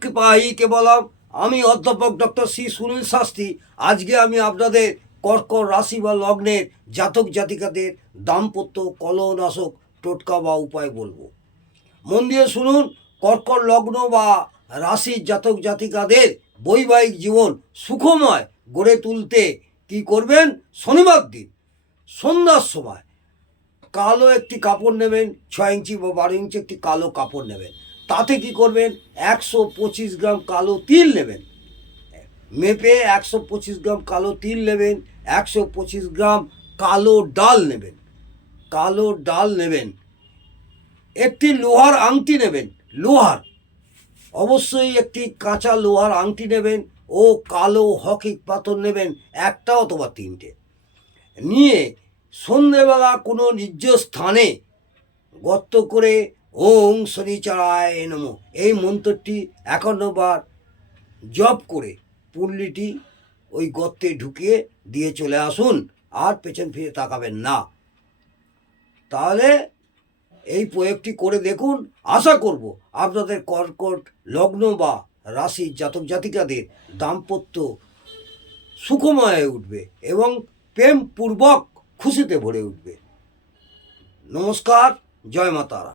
কৃপাই কেবলম। আমি অধ্যাপক ডক্টর শ্রী সুনীল শাস্ত্রী। আজকে আমি আপনাদের কর্কট রাশি বা লগ্নের জাতক জাতিকাদের দাম্পত্য কলহনাশক টোটকা বা উপায় বলবো। মন দিয়ে শুনুন। কর্কট লগ্ন বা রাশির জাতক জাতিকাদের বৈবাহিক জীবন সুখময় গড়ে তুলতে কি করবেন? শনিবার দিন সন্ধ্যার সময় কালো একটি কাপড় নেবেন, 6 ইঞ্চি বা 12 ইঞ্চি একটি কালো কাপড় নেবেন। তাতে কি করবেন? 125 গ্রাম কালো তিল নেবেন। মেপে 125 গ্রাম কালো তিল নেবেন। 125 গ্রাম কালো ডাল নেবেন। কালো ডাল নেবেন। একটি লোহার আংটি নেবেন। লোহার, অবশ্যই একটি কাঁচা লোহার আংটি নেবেন ও কালো হকি পাথর নেবেন, একটা অথবা 3টে নিয়ে সন্ধেবেলা কোনো নির্জন স্থানে গর্ত করে ওং শনিচরায় নমঃ এই মন্ত্রটি 51বার জপ করে পুল্লিটি ওই গর্তে ঢুকিয়ে দিয়ে চলে আসুন, আর পেছন ফিরে তাকাবেন না। তাহলে এই প্রয়োগটি করে দেখুন। আশা করব আপনাদের কর্কট লগ্ন বা রাশির জাতক জাতিকাদের দাম্পত্য সুখময় হয়ে উঠবে এবং প্রেমপূর্বক খুশিতে ভরে উঠবে। নমস্কার, জয় মা তারা।